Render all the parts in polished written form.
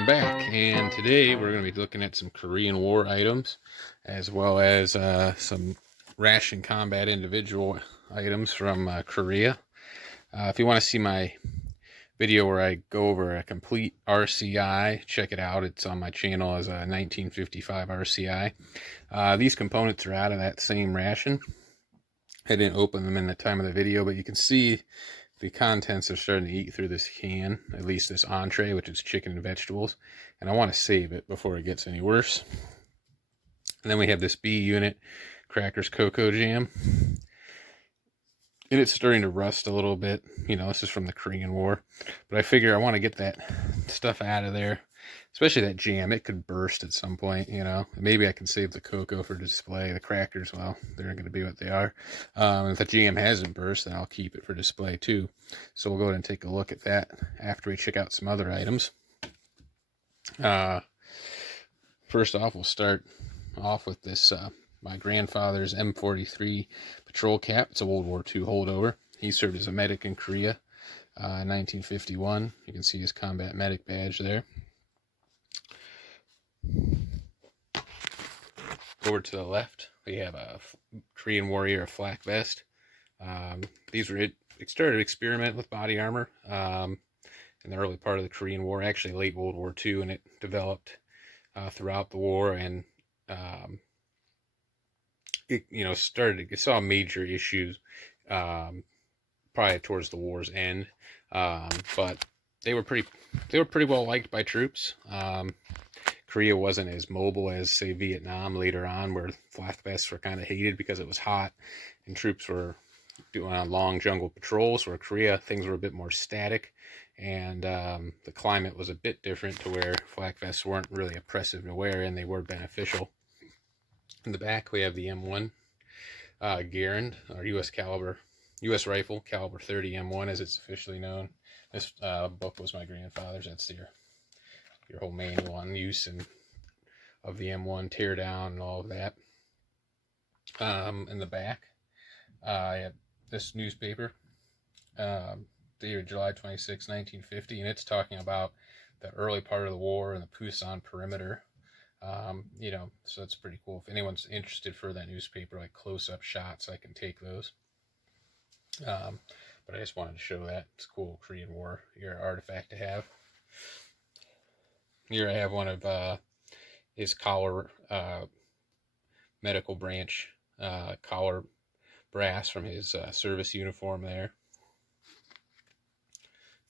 I'm back, and today we're going to be looking at some Korean War items, as well as some Ration Combat individual items from Korea. If you want to see my video where I go over a complete RCI, check it out. It's on my channel as a 1955 RCI. These components are out of that same ration. I didn't open them in the time of the video, but you can see the contents are starting to eat through this can, at least this entree, which is chicken and vegetables, and I want to save it before it gets any worse. And then we have this B unit crackers cocoa jam, and it's starting to rust a little bit. You know, this is from the Korean War, but I figure I want to get that stuff out of there, especially that jam. It could burst at some point, you know. Maybe I can save the cocoa for display. The crackers, well, they're going to be what they are. If the jam hasn't burst, then I'll keep it for display too. So we'll go ahead and take a look at that after we check out some other items. First off, we'll start off with this my grandfather's M43 patrol cap. It's a World War II holdover. He served as a medic in Korea in 1951. You can see his combat medic badge there. Over to the left, we have a Korean Warrior flak vest. It started to experiment with body armor in the early part of the Korean War, actually late World War II, and it developed throughout the war, and it saw major issues probably towards the war's end, but they were pretty well liked by troops. Korea wasn't as mobile as, say, Vietnam later on, where flak vests were kind of hated because it was hot and troops were doing long jungle patrols. Where Korea, things were a bit more static, and the climate was a bit different, to where flak vests weren't really oppressive to wear, and they were beneficial. In the back, we have the M1 Garand, or U.S. rifle, caliber 30 M1 as it's officially known. This book was my grandfather's. That's your whole manual on use and of the M1, tear down and all of that. In the back, I have this newspaper, dated July 26, 1950, and it's talking about the early part of the war and the Pusan perimeter. So it's pretty cool. If anyone's interested for that newspaper, like close-up shots, I can take those. But I just wanted to show that. It's a cool Korean War era artifact to have. Here I have one of his collar, medical branch collar brass from his service uniform there.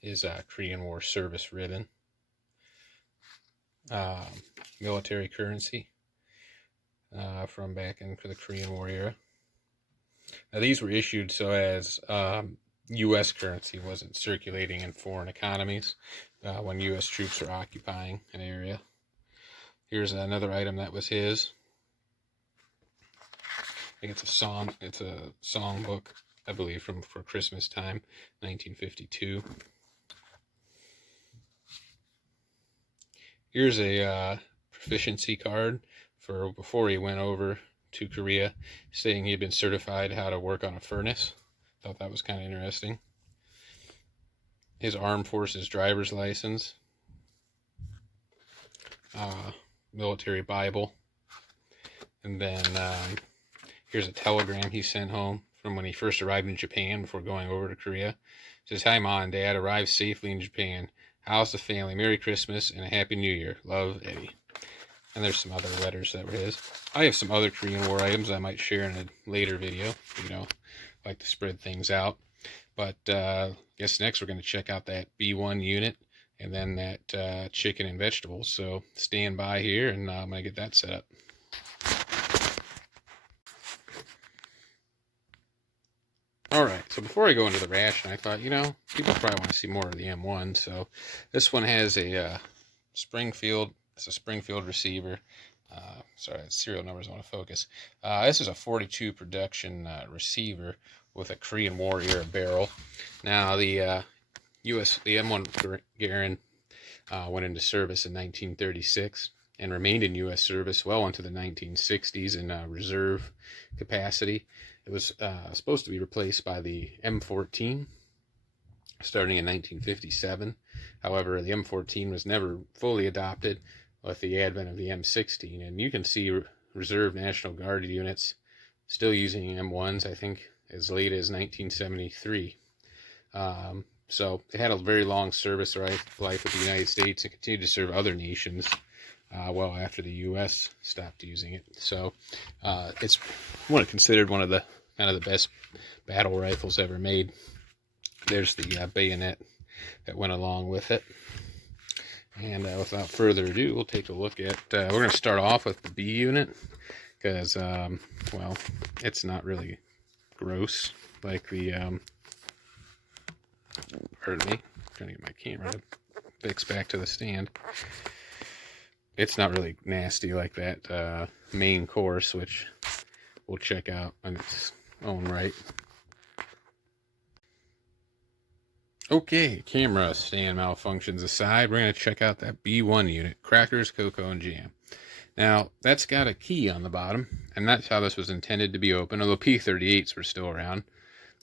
His Korean War service ribbon. Military currency from back in the Korean War era. Now these were issued so as U.S. currency wasn't circulating in foreign economies when U.S. troops were occupying an area. Here's another item that was his. I think it's a song book, I believe, for Christmas time, 1952. Here's a proficiency card for before he went over to Korea, saying he had been certified how to work on a furnace. Thought that was kind of interesting. His Armed Forces driver's license, military Bible, and then here's a telegram he sent home from when he first arrived in Japan before going over to Korea. It says, "Hi, Mom and Dad, arrived safely in Japan. How's the family? Merry Christmas and a Happy New Year. Love, Eddie." And there's some other letters that were his. I have some other Korean War items I might share in a later video. Like to spread things out. But I guess next we're going to check out that B1 unit and then that chicken and vegetables. So stand by here and I'm going to get that set up. Alright, so before I go into the ration, I thought, people probably want to see more of the M1. So this one has a Springfield receiver. Sorry, serial numbers want to focus. This is a 42 production receiver with a Korean War era barrel. Now the M1 Garand went into service in 1936 and remained in U.S. service well into the 1960s in reserve capacity. It was supposed to be replaced by the M14, starting in 1957. However, the M14 was never fully adopted with the advent of the M16, and you can see Reserve National Guard units still using M1s, I think, as late as 1973. So it had a very long service life with the United States and continued to serve other nations well after the U.S. stopped using it. So it's considered one of the kind of the best battle rifles ever made. There's the bayonet that went along with it. And without further ado, we'll take a look at, we're going to start off with the B unit, because, well, it's not really gross like the, pardon me, I'm trying to get my camera to fix back to the stand. It's not really nasty like that main course, which we'll check out on its own right. Okay, camera stand malfunctions aside, we're going to check out that B1 unit, crackers, cocoa, and jam. Now, that's got a key on the bottom, and that's how this was intended to be opened, although P38s were still around,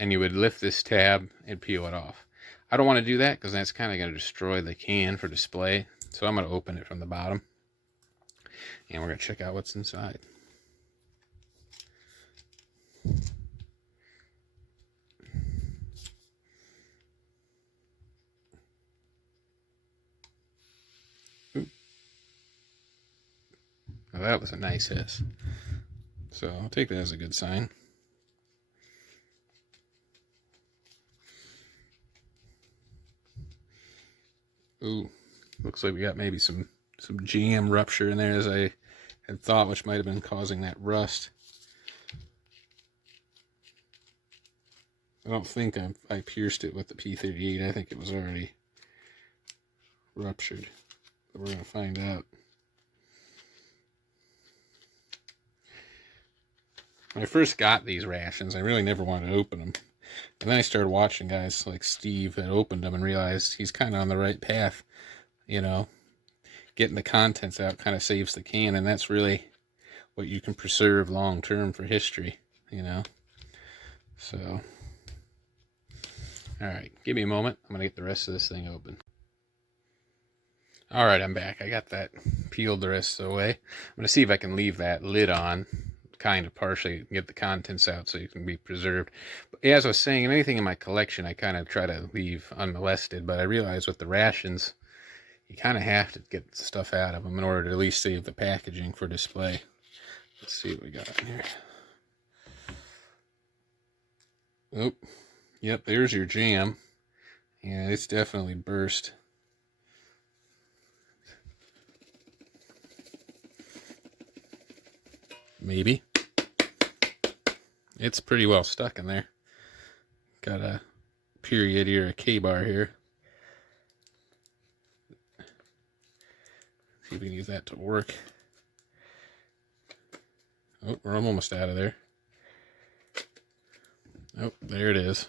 and you would lift this tab and peel it off. I don't want to do that because that's kind of going to destroy the can for display, so I'm going to open it from the bottom, and we're going to check out what's inside. Now that was a nice hiss. So I'll take that as a good sign. Ooh, looks like we got maybe some jam rupture in there, as I had thought, which might have been causing that rust. I don't think I pierced it with the P38. I think it was already ruptured. But we're going to find out. When I first got these rations, I really never wanted to open them. And then I started watching guys like Steve that opened them and realized he's kind of on the right path. You know, getting the contents out kind of saves the can, and that's really what you can preserve long term for history, you know. So, alright, give me a moment. I'm going to get the rest of this thing open. Alright, I'm back. I got that peeled the rest of the way. I'm going to see if I can leave that lid on, kind of partially, get the contents out so you can be preserved. But as I was saying, anything in my collection I kind of try to leave unmolested, but I realize with the rations, you kind of have to get stuff out of them in order to at least save the packaging for display. Let's see what we got in here. Oh, yep, there's your jam. Yeah, it's definitely burst. Maybe. It's pretty well stuck in there. Got a period here, a K-bar here. See if we can use that to work. Oh, we're almost out of there. Oh, there it is.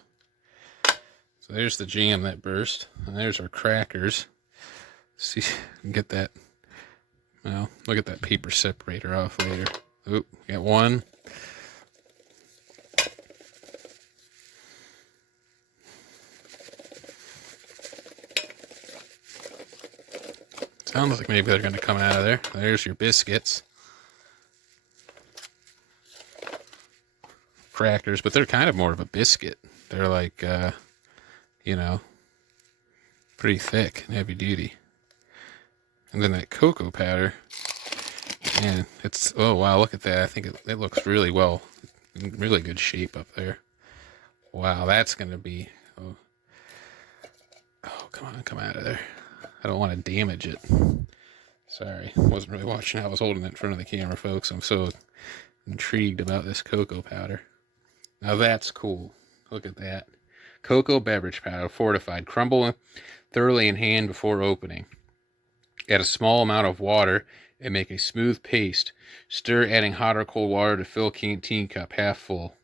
So there's the jam that burst. And there's our crackers. Let's see if we can get that. Well, look at that paper separator off later. Oh, got one. Sounds like maybe they're going to come out of there. There's your biscuits. Crackers, but they're kind of more of a biscuit. They're like, you know, pretty thick and heavy duty. And then that cocoa powder, man, it's, oh wow, look at that. I think it looks really well, in really good shape up there. Wow, that's going to be, oh, come on, come out of there. I don't want to damage it. Sorry, wasn't really watching how I was holding it in front of the camera, folks. I'm so intrigued about this cocoa powder. Now that's cool. Look at that. Cocoa beverage powder, fortified. Crumble thoroughly in hand before opening. Add a small amount of water and make a smooth paste. Stir, adding hot or cold water to fill canteen cup half full.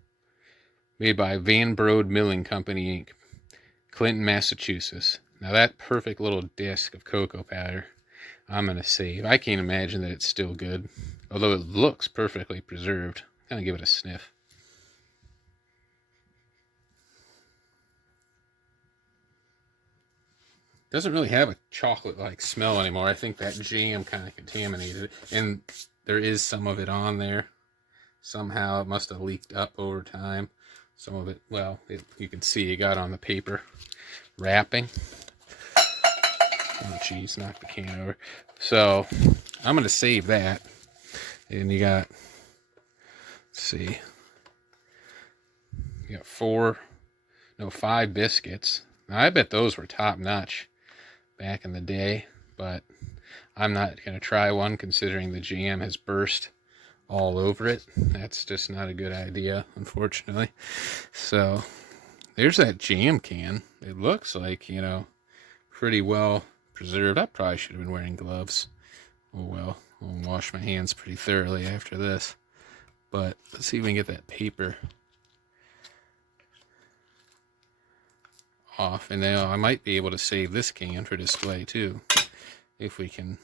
Made by Van Brode Milling Company, Inc., Clinton, Massachusetts. Now that perfect little disc of cocoa powder, I'm going to save. I can't imagine that it's still good, although it looks perfectly preserved. I'm going to give it a sniff. doesn't really have a chocolate-like smell anymore. I think that jam kind of contaminated it. And there is some of it on there. Somehow it must have leaked up over time. Some of it, well, you can see it got on the paper wrapping. Oh, geez, knocked the can over. So I'm going to save that. And you got, let's see, you got 5 biscuits. Now, I bet those were top notch back in the day, but I'm not going to try one considering the jam has burst all over it. That's just not a good idea, unfortunately. So there's that jam can. It looks like, you know, pretty well preserved. I probably should have been wearing gloves. Oh well, I'll wash my hands pretty thoroughly after this. But let's see if we can get that paper off. And now I might be able to save this can for display too, if we can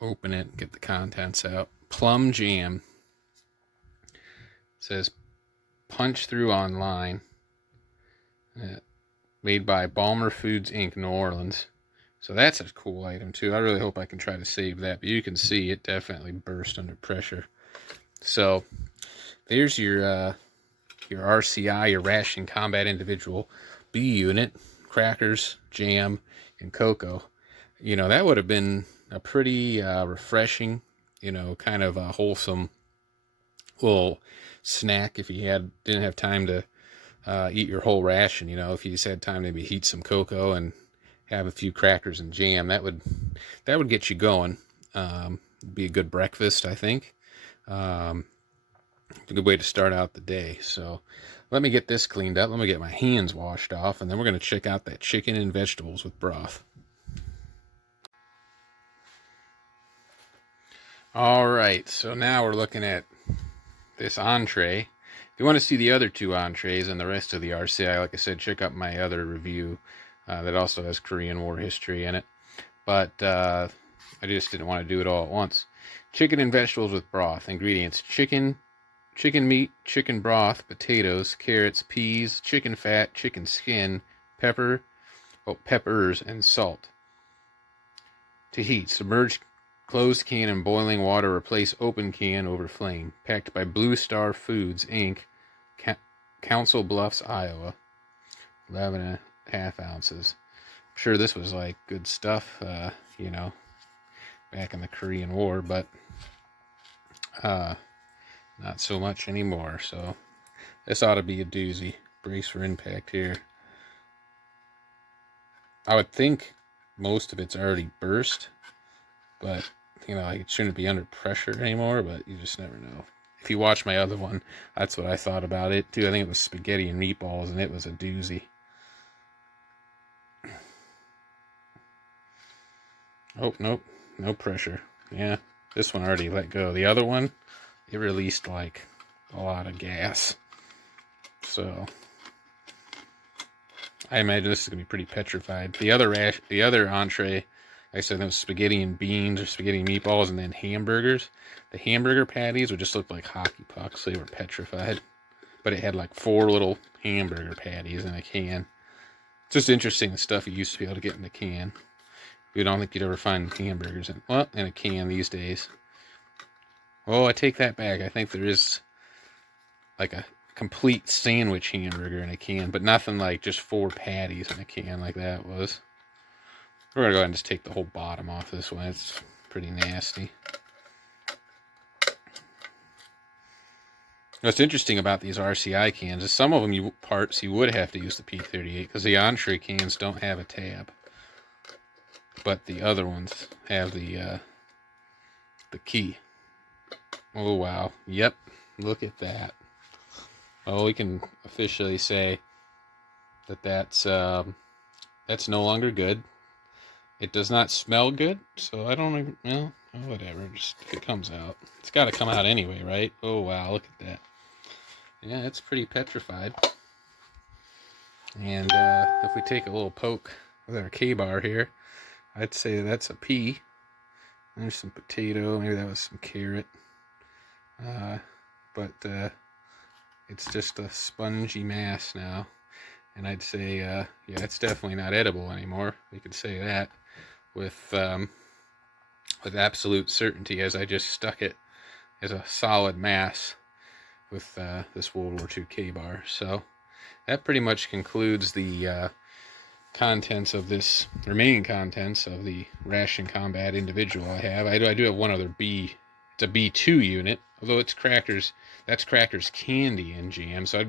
open it and get the contents out. Plum jam. It says punch through online. Made by Balmer Foods Inc. New Orleans. So that's a cool item too. I really hope I can try to save that. But you can see it definitely burst under pressure. So there's your RCI, your Ration Combat Individual B unit, crackers, jam, and cocoa. You know, that would have been a pretty refreshing, you know, kind of a wholesome little snack if you didn't have time to eat your whole ration. You know, if you just had time to maybe heat some cocoa and have a few crackers and jam, that would get you going. Be a good breakfast, I think. A good way to start out the day. So let me get this cleaned up. Let me get my hands washed off, and then we're going to check out that chicken and vegetables with broth. All right, so now we're looking at this entree. If you want to see the other 2 entrees and the rest of the RCI, like I said, check out my other review that also has Korean War history in it. But I just didn't want to do it all at once. Chicken and vegetables with broth. Ingredients: chicken meat, chicken broth, potatoes, carrots, peas, chicken fat, chicken skin, peppers, and salt. To heat: submerge closed can in boiling water. Replace open can over flame. Packed by Blue Star Foods, Inc., Council Bluffs, Iowa. 11.5 ounces. I'm sure this was like good stuff, you know, back in the Korean War, but not so much anymore. So this ought to be a doozy. Brace for impact here. I would think most of it's already burst, but you know, it shouldn't be under pressure anymore, but you just never know. If you watch my other one, that's what I thought about it too. I think it was spaghetti and meatballs, and it was a doozy. Oh, nope, no pressure. Yeah, this one already let go. The other one, it released like a lot of gas. So I imagine this is gonna be pretty petrified. The other entree, I said those spaghetti and beans or spaghetti and meatballs, and then hamburgers. The hamburger patties would just look like hockey pucks. They were petrified. But it had like 4 little hamburger patties in a can. It's just interesting the stuff you used to be able to get in a can. You don't think you'd ever find hamburgers in a can these days. Oh, I take that back. I think there is like a complete sandwich hamburger in a can, but nothing like just 4 patties in a can like that was. We're going to go ahead and just take the whole bottom off this one. It's pretty nasty. What's interesting about these RCI cans is some of them you would have to use the P38 because the entree cans don't have a tab. But the other ones have the key. Oh, wow. Yep. Look at that. Well, we can officially say that that's no longer good. It does not smell good, so I don't even, well, whatever, just if it comes out. It's got to come out anyway, right? Oh, wow, look at that. Yeah, it's pretty petrified. And if we take a little poke with our K-bar here, I'd say that's a pea. There's some potato, maybe that was some carrot. But it's just a spongy mass now. And I'd say, yeah, it's definitely not edible anymore. We could say that with absolute certainty, as I just stuck it as a solid mass with this World War II K-bar. So that pretty much concludes the contents of this, remaining contents of the Ration Combat individual I have. I do have one other B. It's a B2 unit, although it's Crackers. That's Crackers Candy in GM, so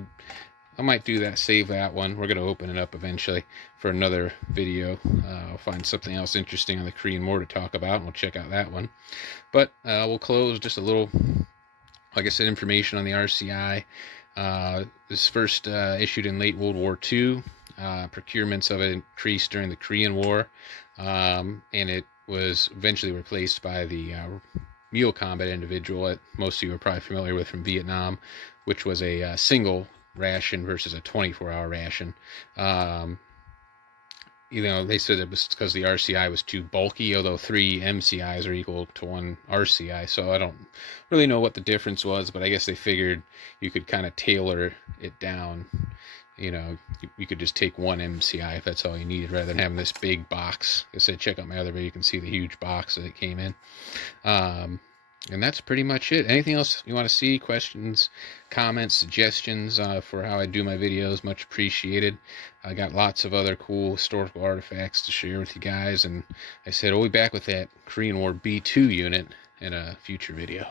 I might do that, save that one. We're going to open it up eventually for another video. I'll find something else interesting on the Korean War to talk about, and we'll check out that one. But we'll close just a little, like I said, information on the RCI. This first issued in late World War II. Procurements of it increased during the Korean War, and it was eventually replaced by the Mule Combat individual that most of you are probably familiar with from Vietnam, which was a single ration versus a 24-hour ration. They said it was because the RCI was too bulky, although 3 MCIs are equal to 1 RCI, so I don't really know what the difference was, but I guess they figured you could kind of tailor it down. You could just take 1 MCI if that's all you needed, rather than having this big box. Like I said, check out my other video, you can see the huge box that it came in. And that's pretty much it. Anything else you want to see? Questions, comments, suggestions for how I do my videos? Much appreciated. I got lots of other cool historical artifacts to share with you guys. And I said I'll be back with that Korean War B2 unit in a future video.